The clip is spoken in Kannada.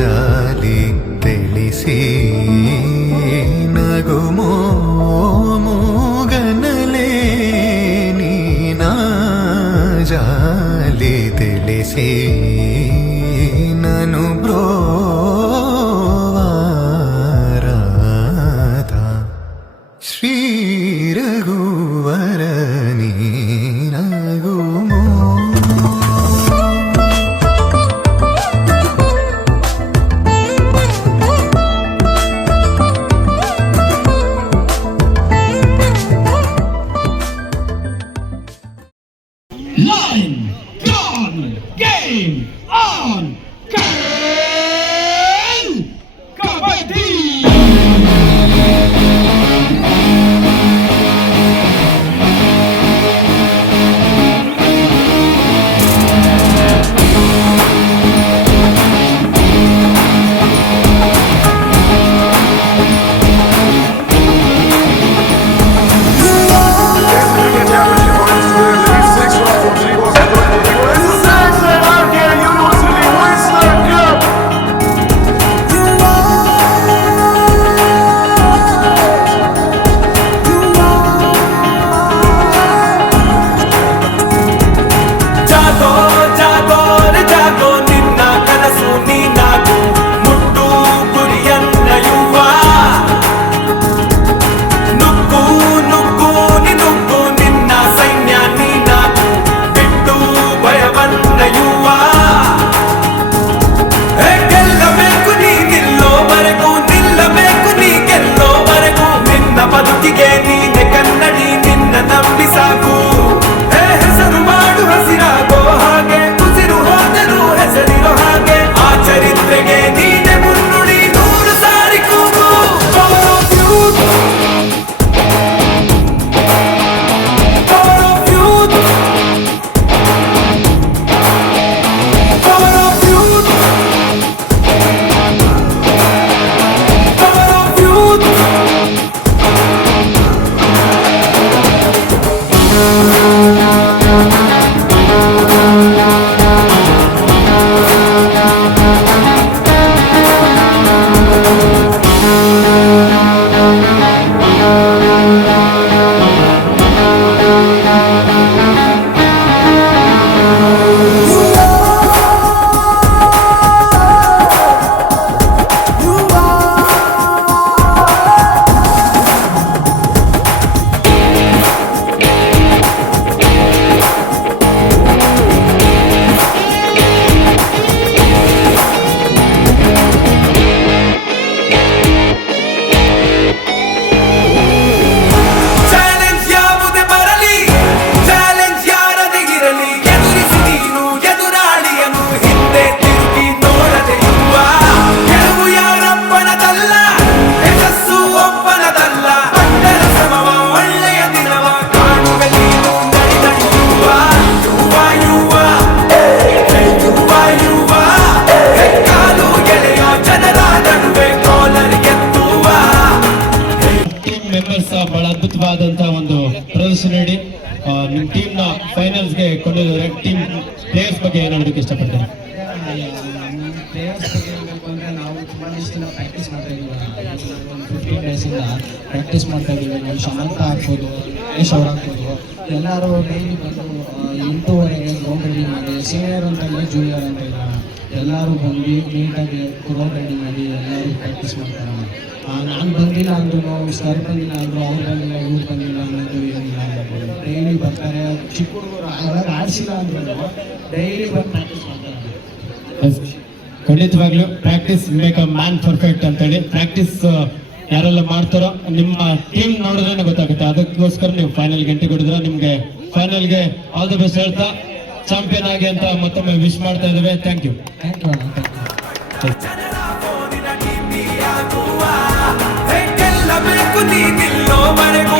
ಜಾಲಿ ತಿಳಿಸಿ ನಗುಮೋ ಮೂಗನಲೇ ನೀನ ಜಾಲಿ ತಿಳಿಸಿ ನನು ಬ್ರೋವಾರಾಧ Shri ರಘುವರ ನೀನಗುಮೋ Line, gun, game, on, Ken! Kabaddi! ಬಹಳ ಅದ್ಭುತವಾದಂತಹ ಒಂದು ಪ್ರದರ್ಶನ ನೀಡಿ ನಿಮ್ಮ ಟೀಮ್ ನ ಫೈನಲ್ಸ್ ಗೆ ಕೊಂಡೊಯ್ದವರೆ. ಟೀಮ್ ಪ್ಲೇಯರ್ಸ್ ಬಗ್ಗೆ ಏನು ಹೇಳೋದಕ್ಕೆ ಇಷ್ಟಪಡ್ತೀನಿ? ಪ್ಲೇಯರ್ಸ್ ಬಗ್ಗೆ ಹೇಳಬೇಕು ಅಂದರೆ ನಾವು ತುಂಬ ದಿವಸದಿಂದ ಪ್ರಾಕ್ಟೀಸ್ ಮಾಡ್ತಾ ಇದ್ದೀವಿ. ಒಂದು 15 ಡೇಸಿಂದ ಪ್ರಾಕ್ಟೀಸ್ ಮಾಡ್ತಾ ಇದ್ದೀವಿ. ನಾವು ಶಾಂತ ಆಗ್ಬೋದು, ಗಣೇಶ್ ಅವ್ರು ಆಗ್ಬೋದು, ಎಲ್ಲರೂ ಡೈಲಿ ಬಂದು 8:30ಗೆ ಗ್ರೌಂಡ್ ರೆಡಿ ಮಾಡಿ, ಸೀನಿಯರ್ ಅಂತ ಇಲ್ಲ ಜೂನಿಯರ್ ಅಂತ ಇಲ್ಲ, ಎಲ್ಲರೂ ಬಂದು ನೀಟಾಗಿ ಗ್ರೌಂಡ್ ರೆಡಿ ಮಾಡಿ ಎಲ್ಲರೂ ಪ್ರಾಕ್ಟೀಸ್ ಮಾಡ್ತಾರೆ. ನಾನು ಬಂದಿಲ್ಲ ಅಂದ್ರೂ, ಸರ್ ಬಂದಿಲ್ಲ ಅಂದರು, ಅವ್ರು ಬಂದಿಲ್ಲ ಇವ್ರು ಬಂದಿಲ್ಲ ಅನ್ನೋದು ಏನಿಲ್ಲ. ಡೈಲಿ ಬರ್ತಾರೆ. ಚಿಕ್ಕ ಹುಡುಗರು ಅವಾಗ ಆಡಿಸಿಲ್ಲ ಅಂದ್ರೂ ಡೈಲಿ ಬಂದು ಪ್ರಾಕ್ಟೀಸ್ ಮಾಡ್ತಾರೆ. ಖಂಡಿತವಾಗ್ಲೂ practice make a man perfect ಅಂತೇಳಿ ಪ್ರಾಕ್ಟೀಸ್ ಯಾರೆಲ್ಲ ಮಾಡ್ತಾರೋ ನಿಮ್ಮ ಟೀಮ್ ನೋಡಿದ್ರೆ ಗೊತ್ತಾಗುತ್ತೆ. ಅದಕ್ಕೋಸ್ಕರ ನೀವು ಫೈನಲ್ ಗಂಟೆ ಕೊಡಿದ್ರೆ ನಿಮ್ಗೆ ಫೈನಲ್ಗೆ ಆಲ್ ದಿ ಬೆಸ್ಟ್ ಹೇಳ್ತಾ ಚಾಂಪಿಯನ್ ಆಗಿ ಅಂತ ಮತ್ತೊಮ್ಮೆ ವಿಶ್ ಮಾಡ್ತಾ ಇದ್ದೇವೆ. Thank you. ಬೇಕು ನೀ ನಿಲ್ಲೋ ಮರೆಗೂ